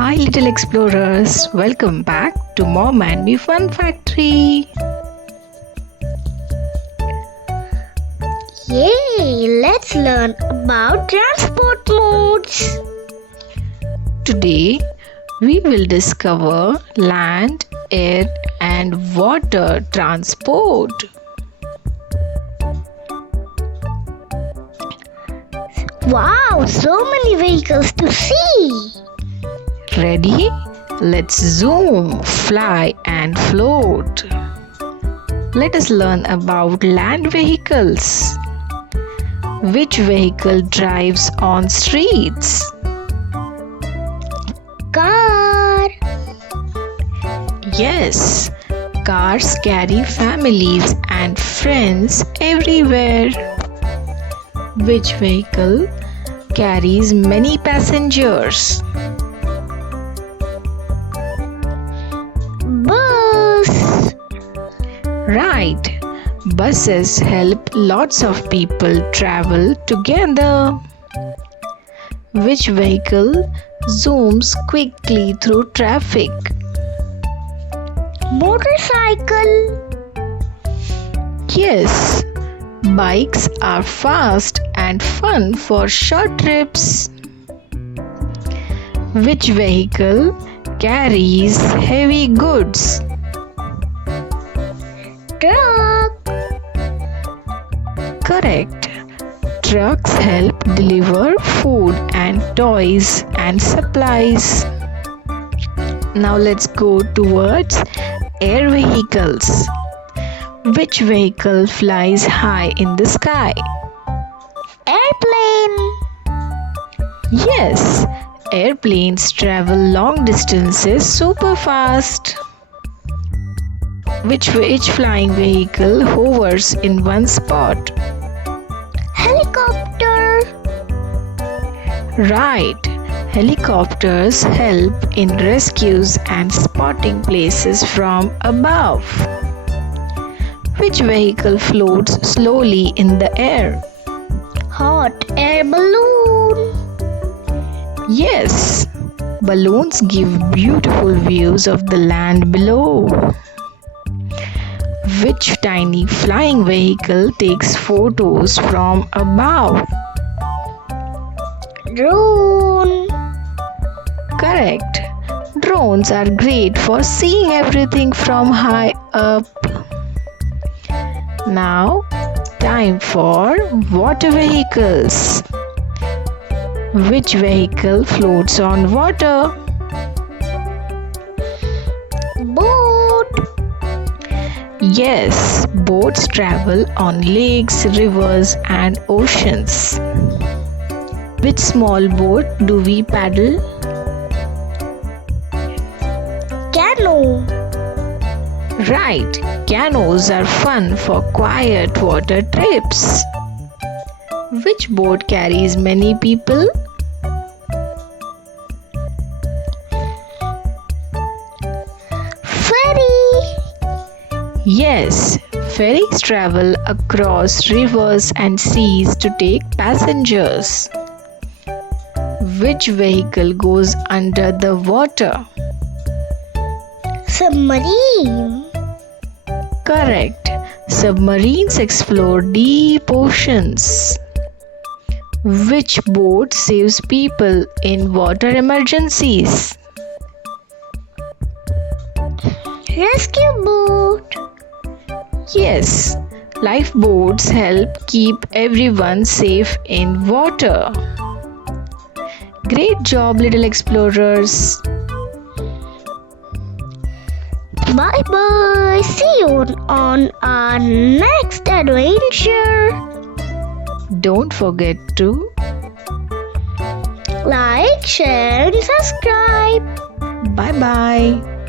Hi little explorers, welcome back to Mom and Me Fun Factory. Yay! Let's learn about transport modes. Today we will discover land, air and water transport. Wow, so many vehicles to see. Ready? Let's zoom, fly and float. Let us learn about land vehicles. Which vehicle drives on streets? Car. Yes, cars carry families and friends everywhere. Which vehicle carries many passengers? Bus. Right, buses help lots of people travel together. Which vehicle zooms quickly through traffic? Motorcycle. Yes, bikes are fast and fun for short trips. Which vehicle carries heavy goods? Truck. Correct. Trucks help deliver food and toys and supplies. Now let's go towards air vehicles. Which vehicle flies high in the sky? Airplane. Yes, airplanes travel long distances super fast. Which flying vehicle hovers in one spot? Helicopter. Right, helicopters help in rescues and spotting places from above. Which vehicle floats slowly in the air? Hot air balloon. Yes, balloons give beautiful views of the land below. Which tiny flying vehicle takes photos from above? Drone. Correct. Drones are great for seeing everything from high up. Now, time for water vehicles. Which vehicle floats on water? Boat. Yes, boats travel on lakes, rivers and oceans. Which small boat do we paddle? Canoe. Right, canoes are fun for quiet water trips. Which boat carries many people? Ferry. Yes, ferries travel across rivers and seas to take passengers. Which vehicle goes under the water? Submarine. Correct. Submarines explore deep oceans. Which boat saves people in water emergencies? Rescue boat. Yes, lifeboats help keep everyone safe in water. Great job, little explorers. Bye bye. See you on our next adventure. Don't forget to Like, share, and subscribe. bye bye.